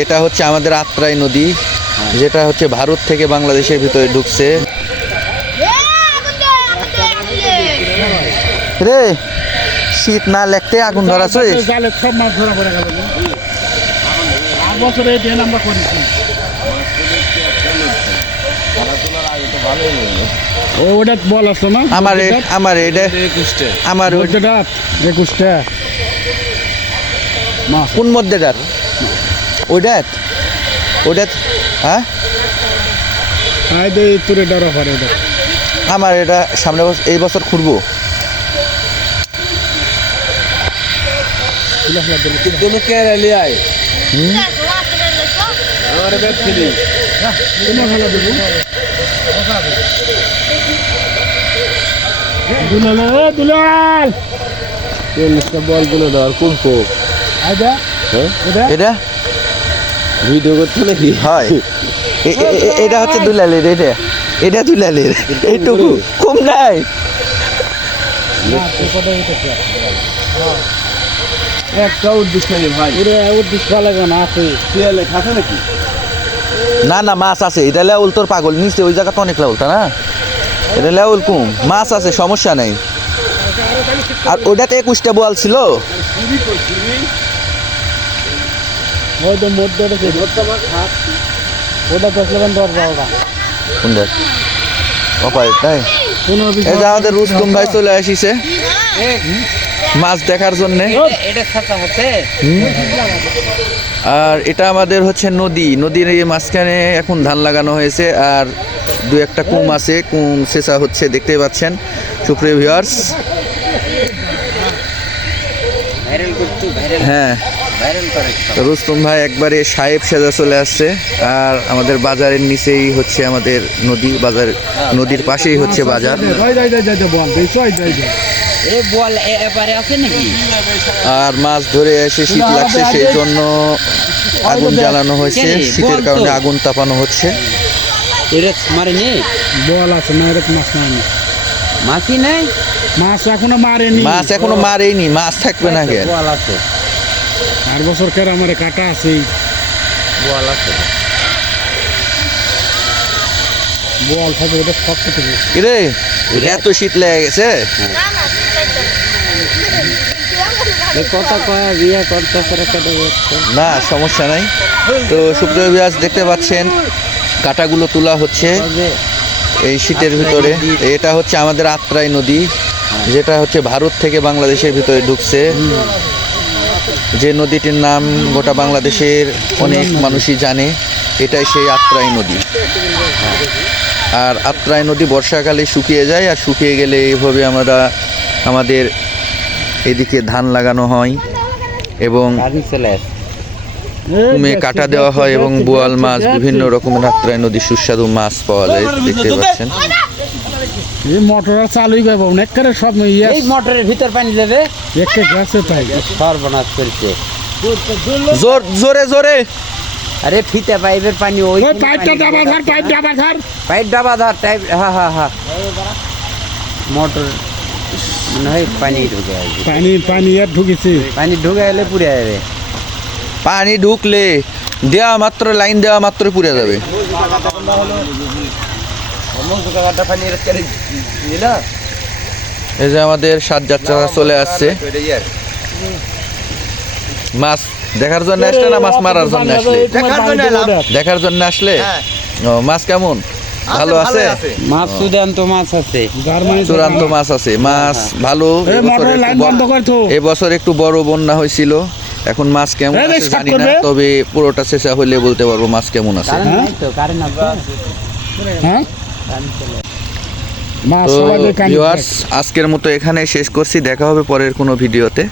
এটা হচ্ছে আমাদের আত্রাই নদী, যেটা হচ্ছে ভারত থেকে বাংলাদেশের ভিতরে ঢুকছে। রে শীত না লাগতে আগুন ধরাছে। সব মাছ ধরা পড়ে গেল। আর বছর এই ট্রেন আমরা করেছি। ওটা বল আসলো না আমার এটা আমার ওটা 21টা মাছ কোন মধ্যেটার ওটা হ্যাঁ আই দে তুরে ডরা পারে ওটা আমার এটা সামনে এই বছর খুঁড়বো। दोनों क्या ले आए हमारे बैठ खेली दुलाल दुलाल ये इसका बॉल बोले ना और कुंफो आइदा এটা वीडियो करते नहीं হয় এটা হচ্ছে দুলালের, এটা দুলালের, এইটুকু কম নাই। একটা উদ্দেশ্য নেই ভাই পুরো উদ্দেশ্য লাগে না আছে শিয়ালে খাতে নাকি না না মাছ আছে, এটা লেউল তোর পাগল নিচে ওই জায়গাটা অনেক লেউলটা না, এটা লেউল কম, মাছ আছে সমস্যা নাই। আর ওটাতে 21টা বোয়াল ছিল। ওই তো মধ্যে ওটা দেখলেন দরজা ওটা কোনটা অপায় তাই কোনো এই যে আমাদের রুস্তম ভাই চলে আসিছে মাছ দেখার জন্য। আর এটা আমাদের হচ্ছে নদীর এই মাঝখানে এখন ধান লাগানো হয়েছে, আর দু একটা কুম আছে, কুম সেচা হচ্ছে দেখতেই পাচ্ছেন সুপ্রিয় ভিউয়ার্স। হ্যাঁ রুস্তম ভাই একবারে সাহেব সেজা চলে আসছে। আর আমাদের বাজারের নিচেই হচ্ছে আমাদের নদী, বাজার নদীর পাশেই হচ্ছে বাজার। আর মাছ ধরে এসে শীত লাগছে, সেই জন্য আগুন জ্বালানো হয়েছে, শীতের কারণে আগুন তাপানো হচ্ছে। বল আছে না এরকম মাছ নাই মাছি নাই মাছ এখনো মারেনি মাছ এখনো মারেনি, মাছ থাকবে না কেন? বল আছে আর বছর কেন আমার কাটা আছে বল আছে বল থাকে ওটা সব থেকে রে এত শীত লেগে গেছে। কথা কয়া বিয়ে করতে কেটে যাচ্ছে না সমস্যা নাই। তো সুপ্রিয় ভিউয়ার্স দেখতে পাচ্ছেন কাটাগুলো তোলা হচ্ছে এই শীতের ভিতরে। এটা হচ্ছে আমাদের আত্রাই নদী, যেটা হচ্ছে ভারত থেকে বাংলাদেশের ভিতরে ঢুকছে। যে নদীটির নাম গোটা বাংলাদেশের অনেক মানুষই জানে, এটাই সেই আত্রাই নদী। আর আত্রাই নদী বর্ষাকালে শুকিয়ে যায়, আর শুকিয়ে গেলে এইভাবে আমরা আমাদের এদিকে ধান লাগানো হয় এবং কুমে কাটা দেওয়া হয় এবং বোয়াল মাছ বিভিন্ন রকমের আত্রাই নদীর সুস্বাদু মাছ পাওয়া যায় দেখতে পাচ্ছেন। এই মোটর চালুই পাবো অনেক করে সব এই মোটরের ভিতর পানি দেবে একটা গাছে তাই সর্বনাশ করছে জোরে জোরে আরে ফিতে পাইপের পানি ওই পাইপটা ডাবা ধর পাইপ ডাবা ধর টাইপ হ্যাঁ মোটর মনে হয় পানি ঢুকে আসবে পানি আর ঢুকেছে পানি ঢুকে এলে পুড়ে যাবে পানি ঢুকলে লাইন দেওয়া মাত্র পুড়ে যাবে। এই যে আমাদের সাতযাত্রা চলে আসছে। মাছ দেখার জন্য আসলে না মাছ মারার জন্য আসলে? দেখার জন্য আসলে। ও মাছ কেমন? ভালো আছে? মাছ চূড়ান্ত মাছ আছে, চূড়ান্ত মাছ আছে, মাছ ভালো। এবছর একটু বড় বন্যা হয়েছিল, এখন মাছ কেমন আছে জানি না, তবে পুরোটা শেষা হলে বলতে পারবো মাছ কেমন আছে। তো ভিউয়ার্স আজকের মতো এখানে শেষ করছি, দেখা হবে পরের কোনো ভিডিওতে।